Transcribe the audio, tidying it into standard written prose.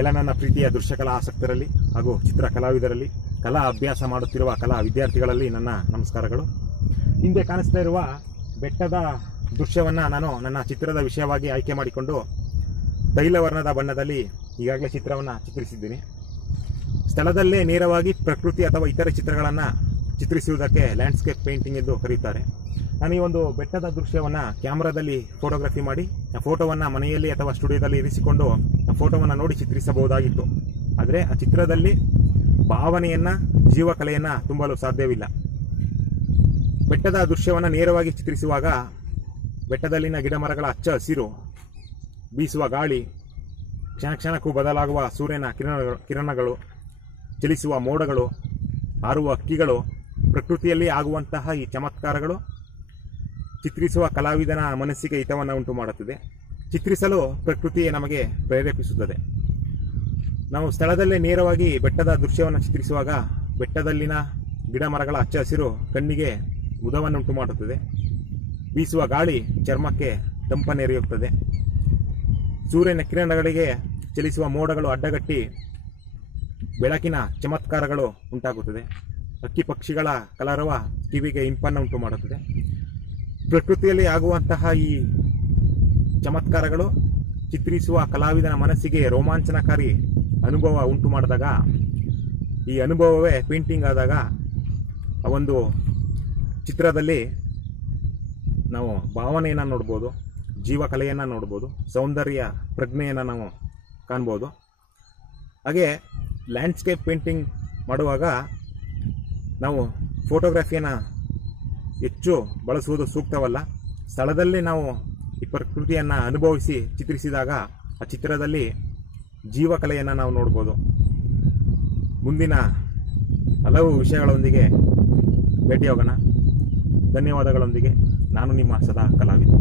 ಎಲ್ಲ ನನ್ನ ಪ್ರೀತಿಯ ದೃಶ್ಯಕಲಾ ಆಸಕ್ತರಲ್ಲಿ ಹಾಗೂ ಚಿತ್ರ ಕಲಾವಿದರಲ್ಲಿ, ಕಲಾ ಅಭ್ಯಾಸ ಮಾಡುತ್ತಿರುವ ಕಲಾ ವಿದ್ಯಾರ್ಥಿಗಳಲ್ಲಿ ನನ್ನ ನಮಸ್ಕಾರಗಳು. ಹಿಂದೆ ಕಾಣಿಸ್ತಾ ಇರುವ ಬೆಟ್ಟದ ದೃಶ್ಯವನ್ನು ನಾನು ನನ್ನ ಚಿತ್ರದ ವಿಷಯವಾಗಿ ಆಯ್ಕೆ ಮಾಡಿಕೊಂಡು ತೈಲವರ್ಣದ ಬಣ್ಣದಲ್ಲಿ ಈಗಾಗಲೇ ಚಿತ್ರವನ್ನು ಚಿತ್ರಿಸಿದ್ದೀನಿ. ಸ್ಥಳದಲ್ಲೇ ನೇರವಾಗಿ ಪ್ರಕೃತಿ ಅಥವಾ ಇತರೆ ಚಿತ್ರಗಳನ್ನು ಚಿತ್ರಿಸುವುದಕ್ಕೆ ಲ್ಯಾಂಡ್ಸ್ಕೇಪ್ ಪೇಂಟಿಂಗ್ ಎಂದು ಕರೆಯುತ್ತಾರೆ. ನಾನು ಈ ಒಂದು ಬೆಟ್ಟದ ದೃಶ್ಯವನ್ನು ಕ್ಯಾಮ್ರಾದಲ್ಲಿ ಫೋಟೋಗ್ರಫಿ ಮಾಡಿ ಆ ಫೋಟೋವನ್ನು ಮನೆಯಲ್ಲಿ ಅಥವಾ ಸ್ಟುಡಿಯೋದಲ್ಲಿ ಇರಿಸಿಕೊಂಡು ಆ ಫೋಟೋವನ್ನು ನೋಡಿ ಚಿತ್ರಿಸಬಹುದಾಗಿತ್ತು. ಆದರೆ ಆ ಚಿತ್ರದಲ್ಲಿ ಭಾವನೆಯನ್ನು, ಜೀವಕಲೆಯನ್ನು ತುಂಬಲು ಸಾಧ್ಯವಿಲ್ಲ. ಬೆಟ್ಟದ ದೃಶ್ಯವನ್ನು ನೇರವಾಗಿ ಚಿತ್ರಿಸುವಾಗ ಬೆಟ್ಟದಲ್ಲಿನ ಗಿಡಮರಗಳ ಹಚ್ಚ ಹಸಿರು, ಬೀಸುವ ಗಾಳಿ, ಕ್ಷಣ ಕ್ಷಣಕ್ಕೂ ಬದಲಾಗುವ ಸೂರ್ಯನ ಕಿರಣಗಳು, ಚಲಿಸುವ ಮೋಡಗಳು, ಹಾರುವ ಹಕ್ಕಿಗಳು, ಪ್ರಕೃತಿಯಲ್ಲಿ ಆಗುವಂತಹ ಈ ಚಮತ್ಕಾರಗಳು ಚಿತ್ರಿಸುವ ಕಲಾವಿದನ ಮನಸ್ಸಿಗೆ ಹಿತವನ್ನು ಉಂಟು ಮಾಡುತ್ತದೆ. ಚಿತ್ರಿಸಲು ಪ್ರಕೃತಿಯೇ ನಮಗೆ ಪ್ರೇರೇಪಿಸುತ್ತದೆ. ನಾವು ಸ್ಥಳದಲ್ಲೇ ನೇರವಾಗಿ ಬೆಟ್ಟದ ದೃಶ್ಯವನ್ನು ಚಿತ್ರಿಸುವಾಗ ಬೆಟ್ಟದಲ್ಲಿನ ಗಿಡ ಮರಗಳ ಹಚ್ಚ ಹಸಿರು ಕಣ್ಣಿಗೆ ಮುದವನ್ನುಂಟು ಮಾಡುತ್ತದೆ. ಬೀಸುವ ಗಾಳಿ ಚರ್ಮಕ್ಕೆ ತಂಪನ್ನೆರೆಯುತ್ತದೆ. ಸೂರ್ಯನ ಕಿರಣಗಳಿಗೆ ಚಲಿಸುವ ಮೋಡಗಳು ಅಡ್ಡಗಟ್ಟಿ ಬೆಳಕಿನ ಚಮತ್ಕಾರಗಳು ಉಂಟಾಗುತ್ತದೆ. ಹಕ್ಕಿ ಪಕ್ಷಿಗಳ ಕಲರವ ಕಿವಿಗೆ ಇಂಪನ್ನು ಉಂಟು ಮಾಡುತ್ತದೆ. ಪ್ರಕೃತಿಯಲ್ಲಿ ಆಗುವಂತಹ ಈ ಚಮತ್ಕಾರಗಳು ಚಿತ್ರಿಸುವ ಕಲಾವಿದನ ಮನಸ್ಸಿಗೆ ರೋಮಾಂಚನಕಾರಿ ಅನುಭವ ಉಂಟು ಮಾಡಿದಾಗ, ಈ ಅನುಭವವೇ ಪೇಂಟಿಂಗ್ ಆದಾಗ ಆ ಒಂದು ಚಿತ್ರದಲ್ಲಿ ನಾವು ಭಾವನೆಯನ್ನು ನೋಡ್ಬೋದು, ಜೀವಕಲೆಯನ್ನು ನೋಡ್ಬೋದು, ಸೌಂದರ್ಯ ಪ್ರಜ್ಞೆಯನ್ನು ನಾವು ಕಾಣ್ಬೋದು. ಹಾಗೆ ಲ್ಯಾಂಡ್ಸ್ಕೇಪ್ ಪೇಂಟಿಂಗ್ ಮಾಡುವಾಗ ನಾವು ಫೋಟೋಗ್ರಫಿಯನ್ನು ಹೆಚ್ಚು ಬಳಸುವುದು ಸೂಕ್ತವಲ್ಲ. ಸ್ಥಳದಲ್ಲಿ ನಾವು ಈ ಪ್ರಕೃತಿಯನ್ನು ಅನುಭವಿಸಿ ಚಿತ್ರಿಸಿದಾಗ ಆ ಚಿತ್ರದಲ್ಲಿ ಜೀವಕಲೆಯನ್ನು ನಾವು ನೋಡ್ಬೋದು. ಮುಂದಿನ ಹಲವು ವಿಷಯಗಳೊಂದಿಗೆ ಭೇಟಿಯಾಗೋಣ. ಧನ್ಯವಾದಗಳೊಂದಿಗೆ ನಾನು ನಿಮ್ಮ ಸದಾ ಕಲಾವಿದ.